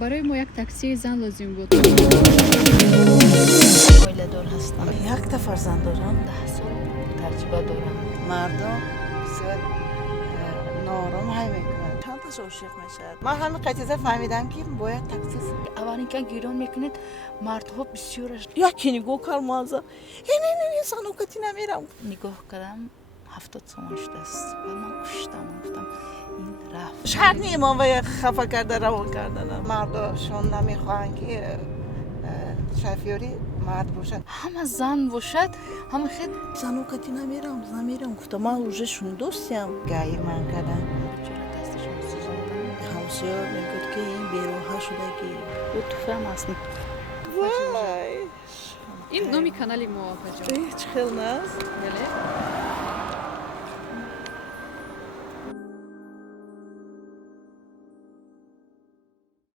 برای ما یک تاکسی زن لازم بود. اویله دار هستم. یک تا فرزند دارم. 10 سال تجربه دارم. مردم بسیار نارم های میکنن. چند تاش عاشق میشد. من همین قضیه فهمیدم که باید تاکسی اولین که گیران میکنید مردها بسیارش یکی نگاه کر مازه این سانوکتی نمیرم. نگاه کردم 70 سال شده است و من کشتم گفتم این رفت. شاید نیمان و خفه کرده روان کردن مرداشون نمیخوان که شفیاری مرد باشد، همه زن باشد همه خیلی سانوکتی نمیرم گفتم من اوجه شون دوستیم گاهی من کردن چرا دستشون سوزاندن. همسایه میگفت که این بیروها شده که او توفم است. وای این نامی کانال ما آقا جان. هیچ خیلی نست بله.